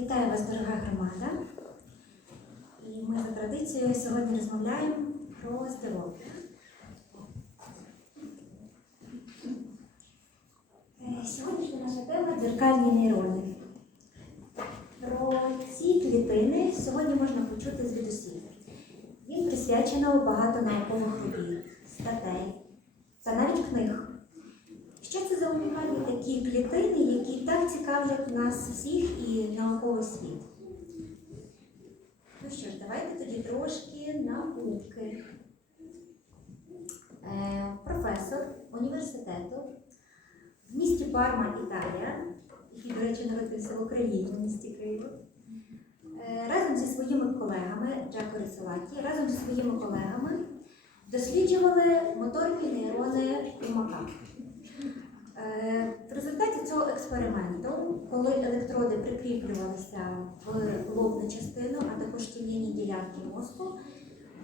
Вітаю вас, дорога громада. І ми за традицією сьогодні розмовляємо про здоров'я. Е, Сьогоднішня наша тема дзеркальні нейрони. Про ці клітини сьогодні можна почути звідусіль. Їм присвячено багато наукових робіт, статей та навіть книг. Що це за унікальні такі клітини, які так цікавлять нас всіх і науковий світ? Ну що ж, давайте тоді трошки науки. Е, професор університету в місті Парма, Італія, який, до речі, народився в Україні, в місті Києві, е, разом зі своїми колегами Джако Рисалаті, разом зі своїми колегами досліджували моторні нейрони макак. Е, В експерименту, коли електроди прикріплювалися в лобну частину, а також тім'яні ділянки мозку,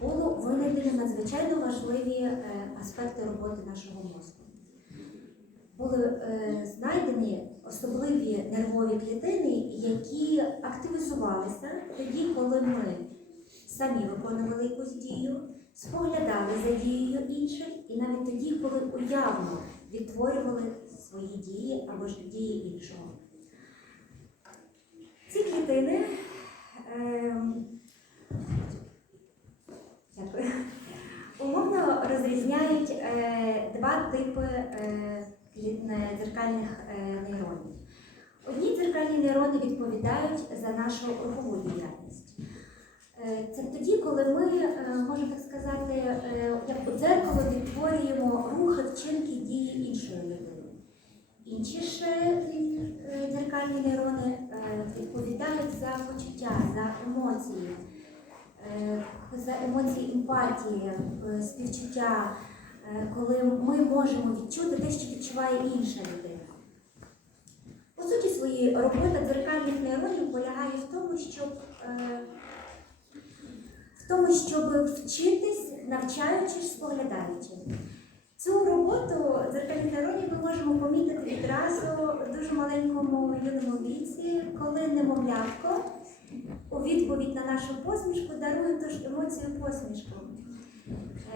було винайдено надзвичайно важливі е, аспекти роботи нашого мозку. Були е, знайдені особливі нервові клітини, які активізувалися тоді, коли ми самі виконували якусь дію, споглядали за дією інших, і навіть тоді, коли уявно відтворювали свої дії або ж дії іншого. Ці клітини ем, дякую, умовно розрізняють е, два типи е, дзеркальних е, нейронів. Одні дзеркальні нейрони відповідають за нашу рухову. Е, Це тоді, коли ми, е, можна так сказати, е, як у дзеркало відтворюємо рухи, вчинки, дії іншої людини. Інші ж дзеркальні нейрони відповідають за почуття, за емоції, за емоції емпатії, співчуття, коли ми можемо відчути те, що відчуває інша людина. По суті, своєї робота дзеркальних нейронів полягає в тому, щоб в тому, щоб вчитись, навчаючись, споглядаючи. Цю роботу дзеркальних нейронів ми можемо помітити відразу в дуже маленькому юному віці, коли немовлятко у відповідь на нашу посмішку дарує ту ж емоцію посмішку.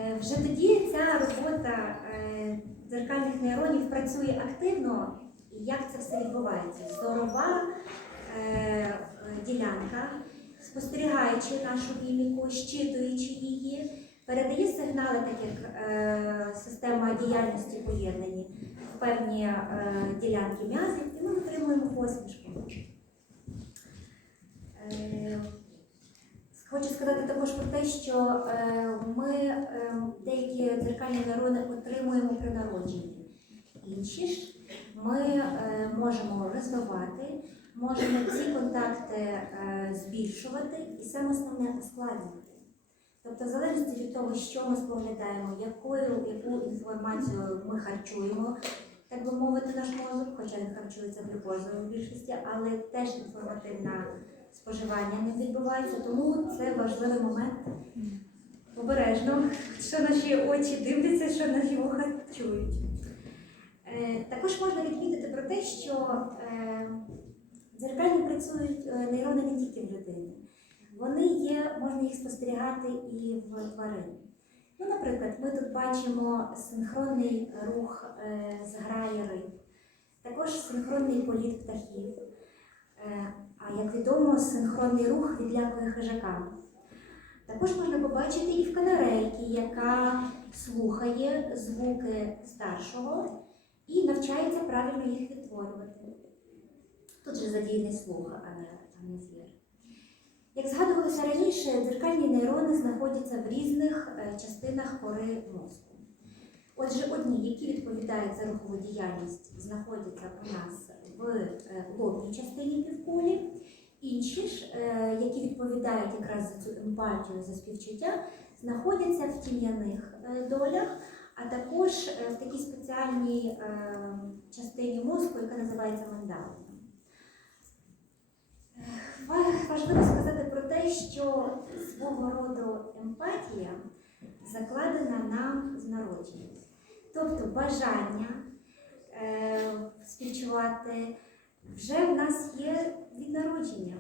Е, Вже тоді ця робота е, дзеркальних нейронів працює активно. І як це все відбувається? Зорова е, е, ділянка, спостерігаючи нашу міміку, щитуючи її, передає сигнали, так як е, система діяльності поєднані в певні е, ділянки м'язів, і ми отримуємо посмішку. Е, Хочу сказати також про те, що е, ми е, деякі дзеркальні нейрони отримуємо при народженні. Інші ж ми е, можемо розвивати, можемо ці контакти е, збільшувати і саме основне ускладнювати. Тобто, в залежності від того, що ми споглядаємо, якою, яку інформацію ми харчуємо, так би мовити, наш мозок, хоча він харчується глюкозою в більшості, але теж інформативне споживання не відбувається, тому це важливий момент. Обережно, що наші очі дивляться, що наші вуха чують. Е, Також можна відмітити про те, що е, дзеркально працюють нейрони не тільки в людині. Вони є, можна їх спостерігати і в тварин. Ну, наприклад, ми тут бачимо синхронний рух е, зграї риб, також синхронний політ птахів. Е, А як відомо, синхронний рух відлякує хижака. Також можна побачити і в канарейки, яка слухає звуки старшого і навчається правильно їх відтворювати. Тут же задіяний слух, а не, звір. Як згадувалося раніше, дзеркальні нейрони знаходяться в різних е, частинах кори мозку. Отже, одні, які відповідають за рухову діяльність, знаходяться у нас в е, лобній частині півкулі, інші ж, е, які відповідають якраз за цю емпатію, за співчуття, знаходяться в тім'яних долях, а також в такій спеціальній е, частині мозку, яка називається мандалом. Важливо сказати про те, що свого роду емпатія закладена нам з народження. Тобто бажання е, співчувати вже в нас є від народження.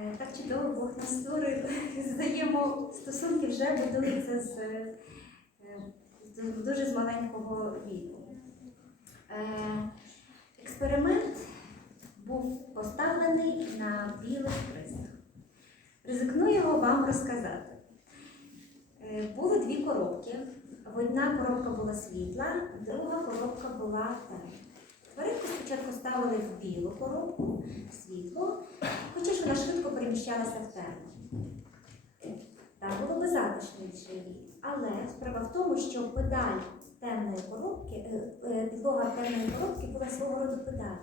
Е, Так чудово Бог нас створив. Взаємостосунки вже будуються з, е, з дуже з маленького віку. Е, Експеримент був поставлений на білих крисах. Ризикну його вам розказати. Е, Були дві коробки. Одна коробка була світла, друга коробка була темна. Тваринку спочатку ставили в білу коробку, в світло, хоча ж вона швидко переміщалася в темну. Так було би затишніше їй. Але справа в тому, що педаль темної коробки, е, е, підлога темної коробки була свого роду педаль,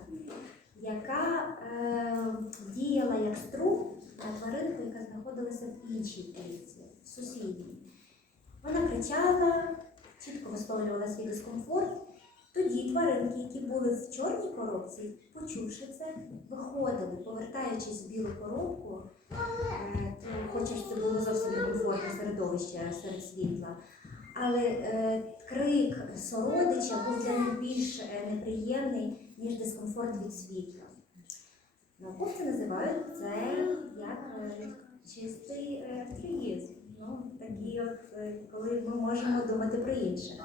яка е, діяла як струм на тваринку, яка знаходилася в іншій клітці, сусідній. Вона кричала, чітко висловлювала свій дискомфорт. Тоді тваринки, які були в чорній коробці, почувши це, виходили, повертаючись в білу коробку, е, то хоча це було зовсім некомфортне середовище серед світла. Але е, крик сородича був для них більш е, неприємний, ніж дискомфорт від світла. Науковці називають це як е, чистий е, альтруїзм. Ну, такі от, е, коли ми можемо думати про інше.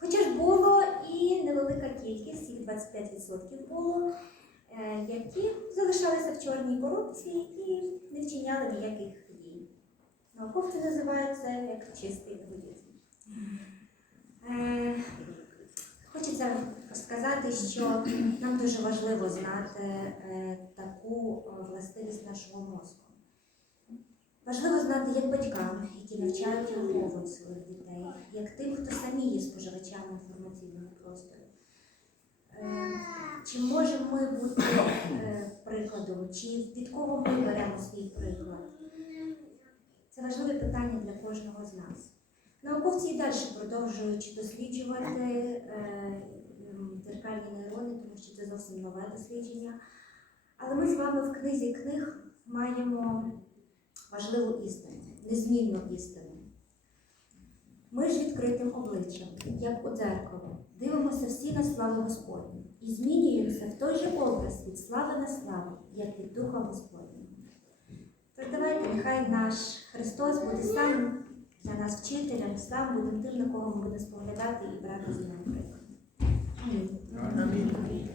Хоча ж було і невелика кількість, їх 25% було, е, які залишалися в чорній коробці і не вчиняли ніяких дій. Науковці називають це як чистий егоїзм. Хочеться сказати, що нам дуже важливо знати е, таку е, властивість нашого мозку. Важливо знати як батькам, які навчають виховують своїх дітей, як тим, хто самі є споживачами інформаційного простору. Е, Чи можемо ми бути прикладом, чи від кого ми беремо свій приклад? Це важливе питання для кожного з нас. Науковці і далі продовжують досліджувати е, дзеркальні нейрони, тому що це зовсім нове дослідження. Але ми з вами в книзі книг маємо важливу істину, незмінну істину. Ми ж відкритим обличчям, як у дзеркало, дивимося всі на славу Господню і змінюємося в той же образ від слави на славу, як від Духа Господнього. Тож давайте, нехай наш Христос буде сам для нас вчителям, сам будемо тим, на кого ми будемо споглядати і брати з ним приклад. Амінь.